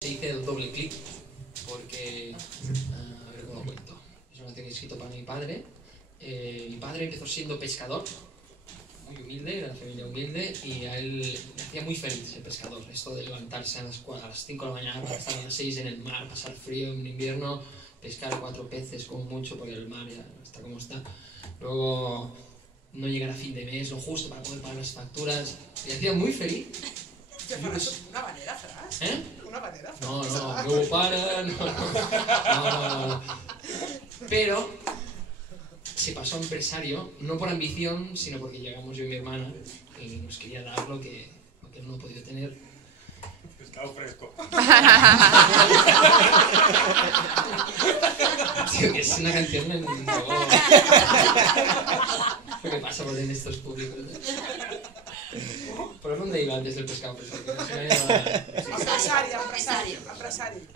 Se hice el doble clic porque, a ver cómo lo cuento, es una canción que he escrito para mi padre. Mi padre empezó siendo pescador, muy humilde, era de familia humilde, y a él le hacía muy feliz ser pescador. Esto de levantarse a las 5 de la mañana para estar a las 6 en el mar, pasar frío en invierno, pescar 4 peces como mucho, porque el mar ya está como está. Luego no llegar a fin de mes, lo justo para poder pagar las facturas. Le hacía muy feliz. Una vanera faràs? Una vanera faràs? No, que ho para, no. Pero se pasó a empresario, no por ambición, sino porque llegamos yo y mi hermana y nos quería dar lo que él no ha podido tener. Pescado fresco. Tío, que es una canción en lo que pasa por en estos públicos. ¿Por dónde iba antes del pescado fresco? Empresari.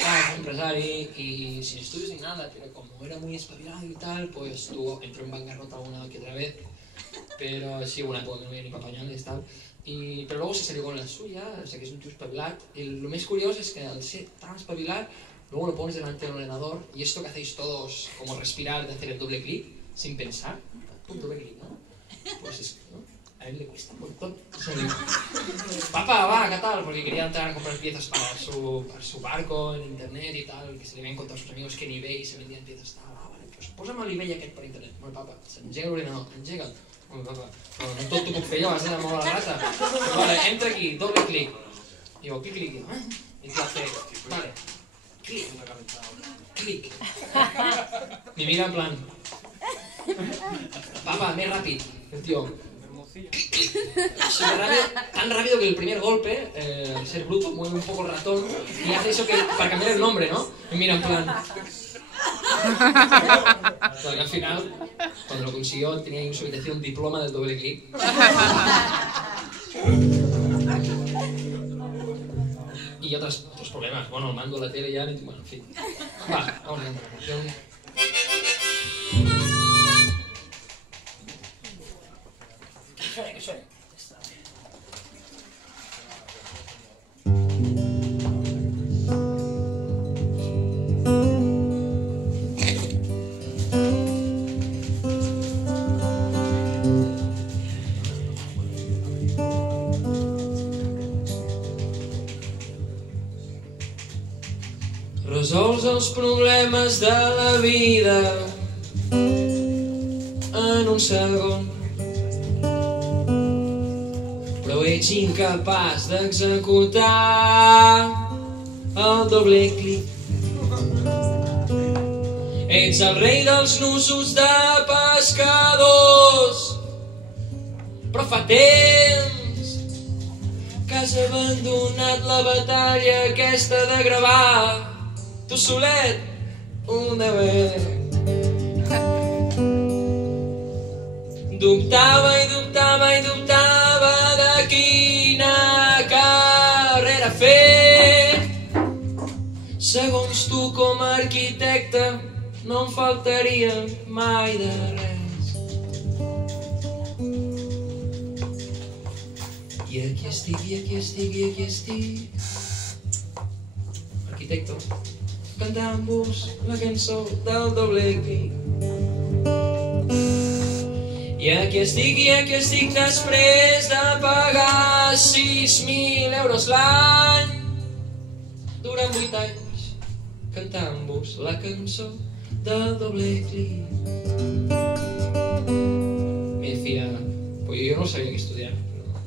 Ah, empresario y sin estudios ni nada, pero como era muy espabilado y tal, pues entró en bancarrota una que otra vez, pero sí, una época que no había ni papañales y tal. Pero luego se salió con la suya, o sea que es un tío espabilat. Lo más curioso es que al ser tan espabilat, luego lo pones delante del ordenador y esto que hacéis todos, como respirar, de hacer el doble clic, sin pensar, un doble clic, ¿no? Pues es, ¿no? A él le cuesta un montón. Papá, va, ¿qué tal? Porque quería entrar a comprar piezas para su barco en internet y tal, que se le habían contado a sus amigos que en eBay se vendían piezas tal. Ah, vale, pues posa'm l'eBay aquest per internet. Bueno, papa, s'engega l'ordinador, engega. Bueno, papa, no tot t'ho puc fer jo, has d'anar molt a la rata. Vale, entra aquí, doble clic. I jo, ¿qué clic? Y te hace, vale, clic. Me mira en plan, papá, més ràpid. El tío, tan rápido que el primer golpe, el ser bruto, mueve un poco el ratón y hace eso que para cambiar el nombre, ¿no? Y mira en plan... Porque al final, cuando lo consiguió, tenía en su habitación un diploma del doble clic. Y otros problemas. Bueno, el mando, la tele ya... Bueno, en fin. Va, vamos a cantar la canción. Que suene. Resols els problemes de la vida en un segon, però ets incapaç d'executar el doble clic. Ets el rei dels nusos de pescadors, però fa temps que has abandonat la batalla aquesta de gravar tu solet una vez. Dubtava de quina carrera fer. Segons tu com a arquitecte no em faltaria mai de res. I aquí estic, arquitecto, cantant-vos la cançó del doble clic. I aquí estic després de pagar 6.000 euros l'any durant 8 anys cantant-vos la cançó del doble clic. Me decía, pues yo no sabía qué estudiar, pero con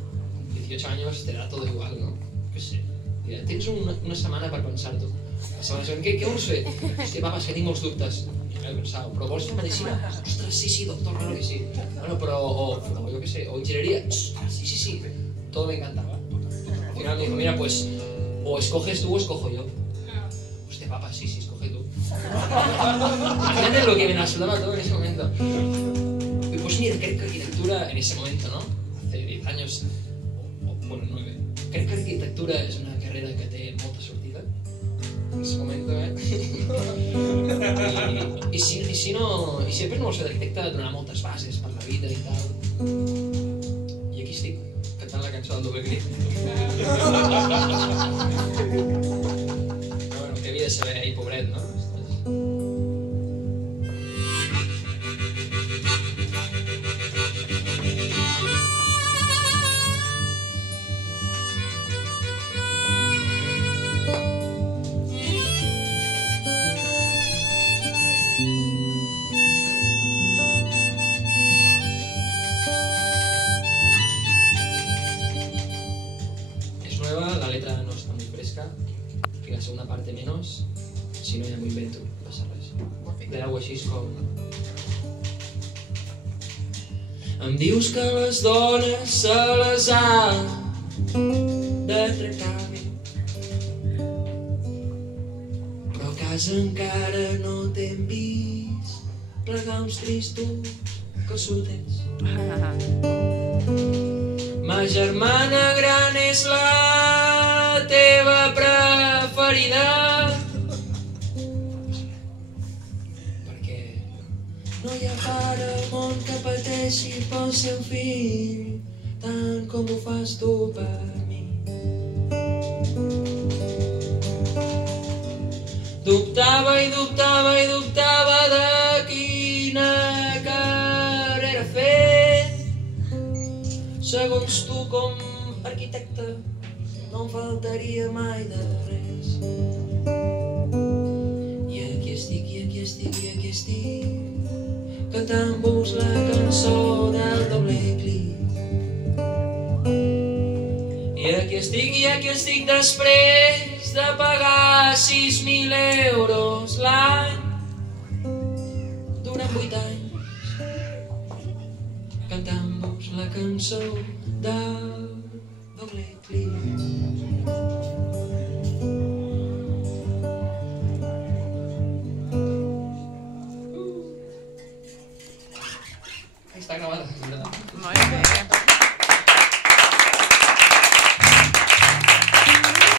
18 años te da todo igual, ¿no? ¿Qué sé? Mira, tens una setmana per pensar-t'ho. La setmana següent, què vols fer? Hòstia, papa, és que tinc molts dubtes. Jo pensava, però vols fer medicina? Ostres, sí, doctor, claro que sí. Bueno, però, o yo qué sé, o ingeniería. Sí, todo me encantaba. Al final me dijo, mira, pues, o escoges tú o escojo yo. Hostia, papá, sí, escoge tú. Imagínate lo que me nasudaba todo en ese momento. Y pues mira, creo que arquitectura, en ese momento, ¿no? Hace 10 años, o 9. Crec que arquitectura és una carrera que té molta sortida. En ese momento, I si després no vols fer d'arquitecte, et donarà moltes bases per la vida i tal. I aquí estic, cantant la cançó del doble clic. se ve ahí, pobret, no? Es nueva, la letra no está muy fresca, que la segunda parte menos, si no ja m'ho invento, no passa res. Ve algo així com... Em dius que les dones se les ha de tractar bé, però a casa encara no t'hem vist plegar uns tristos calçotets. Ma germana gran és la teva preferida, perquè no hi ha pare al món que pateixi pel seu fill tant com ho fas tu per mi. Dubtava i dubtava i dubtava de quina carrera fer. Segons tu com arquitecte no em faltaria mai de res. I aquí estic, i aquí estic, i aquí estic, cantant-vos la cançó del doble clic. I aquí estic després de pagar 6.000 euros l'any durant 8 anys, cantant-vos la cançó del doble clic. Está grabada, es verdad. Muy bien.